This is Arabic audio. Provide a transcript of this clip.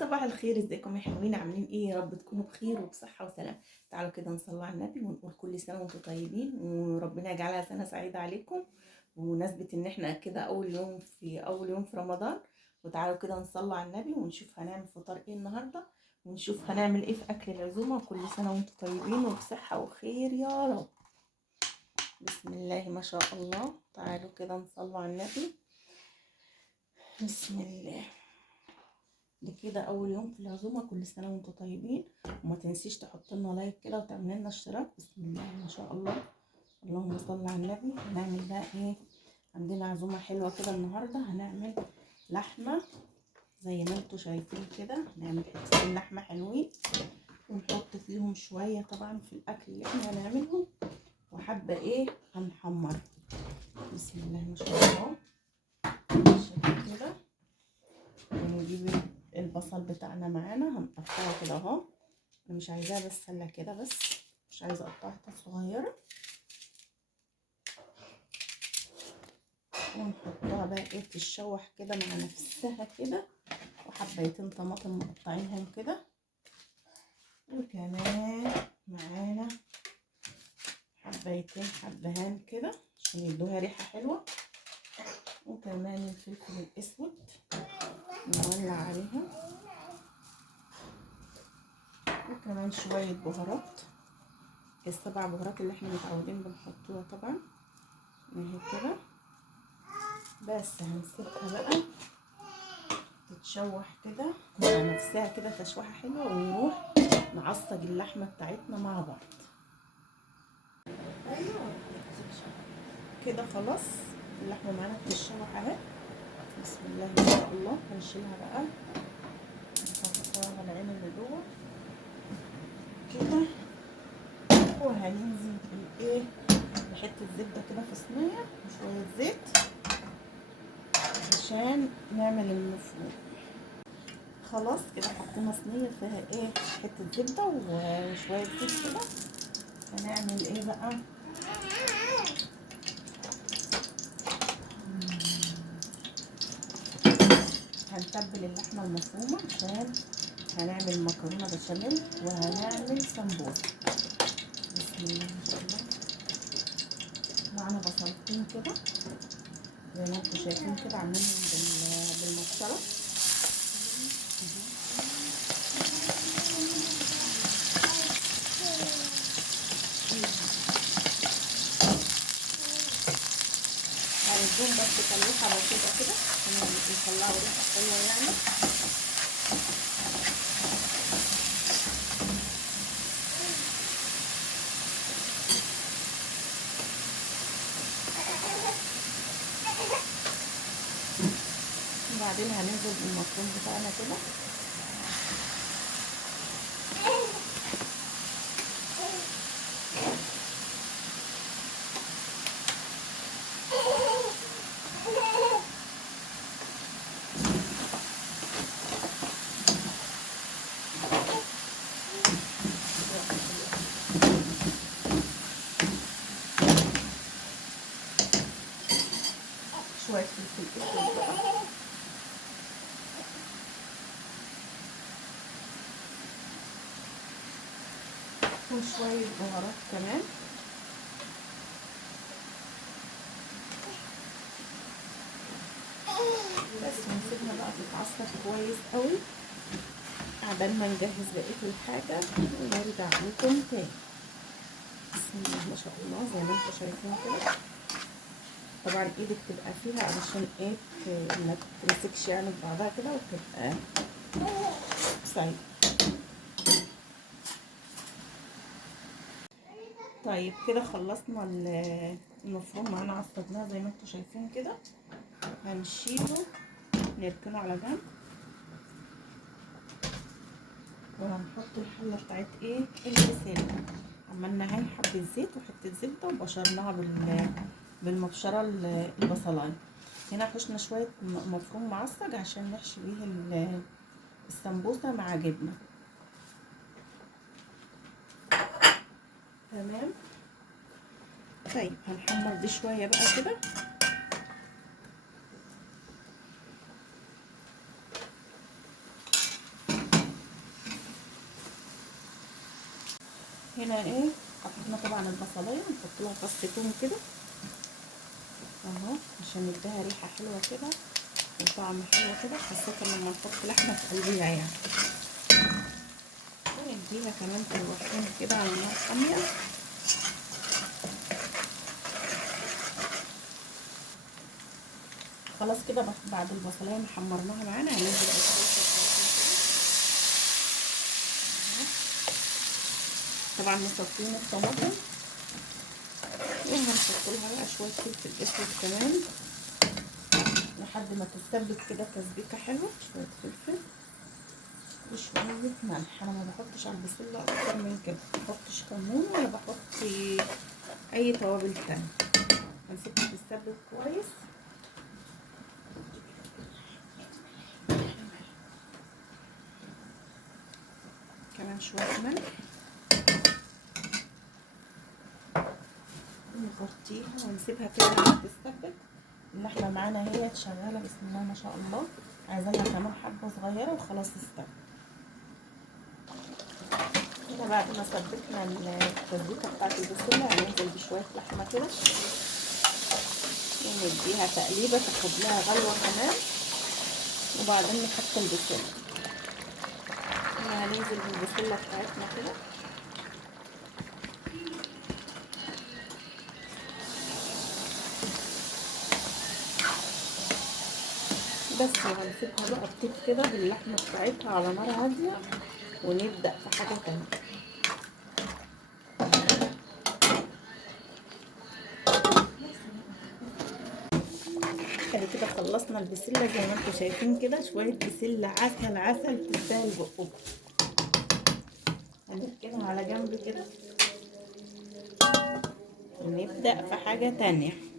صباح الخير، ازيكم يا حلوين؟ عاملين ايه؟ يا رب تكونوا بخير وبصحة وسلام. تعالوا كده نصلي على النبي ونقول كل سنة وانتم طيبين، وربنا يجعلها سنة سعيدة عليكم بمناسبة ان احنا كده اول يوم في رمضان. وتعالوا كده نصلي على النبي ونشوف هنعمل فطار ايه النهاردة، ونشوف هنعمل ايه في اكل العزومة. وكل سنة وانتم طيبين وبصحة وخير يا رب. بسم الله ما شاء الله. تعالوا كده نصلي على النبي. بسم الله. دي كده اول يوم في العزومه، كل سنه وانتم طيبين. وما تنسيش تحط لنا لايك كده وتعمل لنا اشتراك. بسم الله ما شاء الله. اللهم صل على النبي. هنعمل بقى ايه؟ عندنا عزومه حلوه كده النهارده. هنعمل لحمه زي ما انتم شايفين كده. هنعمل حتتين لحمه حلوين ونحط فيهم شويه طبعا في الاكل اللي احنا هنعملهم، وحبه ايه هنحمر. بسم الله ما شاء الله. شايفين كده. ونجيب البصل بتاعنا معانا، هنقطعه كده اهو. انا مش عايزاها بسله كده بس، مش عايزه اقطعها حتت صغيره. ونحطها بقى ايه تتشوح كده مع نفسها كده. وحبيتين طماطم مقطعينهم كده. وكمان معانا حبيتين حبهان كده عشان يدوها ريحه حلوه. وكمان الفلفل الاسود نولع عليها. وكمان شويه بهارات، السبع بهارات اللي احنا متعودين بنحطوها طبعا اهي كده. بس هنسيبها بقى تتشوح كده مع نفسها كده تشويحه حلوه، ونروح نعصج اللحمه بتاعتنا مع بعض كده. خلاص اللحمه معانا بتتشوح اهي. بسم الله ما شاء الله. هنشيلها بقى، نحطها على العين اللي جوه كده. وهننزل بالايه بحته زبده كده في صينيه وشويه زيت عشان نعمل المفروم. خلاص كده حطينا صينيه فيها ايه حته زبده وشويه زيت كده. هنعمل ايه بقى؟ هنتبل اللحمه المفرومه عشان هنعمل مكرونه بشاميل وهنعمل سمبوسه. بسم الله ما شاء الله. معانا بصلتين كده زي ما انتم شايفين كده، عاملينهم بالمبشره. هنديهم بس تلويحه بسيطه كده عشان يطلعوا ريحه حلوه يعني. وبعدين هننزل بالمفروم بتاعنا كده. شويه فلفل اسود بقى، وشويه بهارات كمان. بس ونسيبها بقى تتعصر كويس قوي عبال ما نجهز بقيه الحاجه ونرجع لكم تاني. بسم الله ما شاء الله. زي ما انتم شايفين كده. طبعا ايدك تبقى فيها علشان ايه ما تمسكش يعني ببعضها كده وتبقى سايبه. طيب كده خلصنا المفروم معانا، عصجناه زي ما انتم شايفين كده. هنشيله نركنه على جنب، وهنحط الحله بتاعت ايه البسله. عملنا اهي حبه زيت وحته زبده وبشرناها بالمبشره البصلايه. هنا حشنا شويه مفروم معصج عشان نحشي بيه السمبوسه مع جبنه. تمام. طيب هنحمر دي شويه بقى كده. هنا ايه، حطينا طبعا البصلايه، نحط لها فص توم كده اهو عشان نديها ريحه حلوه كده وطعم حلو كده، خاصه لما نحط لحمه في قلبها يعني. ونديها كمان تروحين كده على نار حاميه. خلاص كده بعد البصلايه ما حمرناها معانا هننزل بالصلصه بتاعتنا كده. طبعا مصفين الطماطم وهنحط لها بقى شويه فلفل اسود كمان لحد ما تتسبك كده تسبيكه حلوه. شويه فلفل وشويه ملح، انا ما بحطش على البسله اكتر من كده، ما بحطش كمون ولا بحط اي توابل تانية. هنسيبها تتسبك كويس. كمان شويه ملح نغطيها ونسيبها كده لما تتسبك. اللحمه معانا هي شغاله بسم الله ما شاء الله، عايزه لها كمان حبه صغيره وخلاص استوت. كده بعد ما سبكنا التسبيكه بتاعت البسله هننزل بشويه لحمه كده ونديها تقليبه تاخد لها غلوه كمان، وبعدين نحط البسله. هننزل بالبسله بتاعتنا كده بس، وهنسيبها بقى تطيب كده باللحمه بتاعتها على نار هاديه ونبدا في حاجه تانية. كده خلصنا البسله زي ما انتم شايفين كده، شويه بسله عسل عسل تستاهل بقكم. هنركنها على جنب كده ونبدا في حاجه تانية.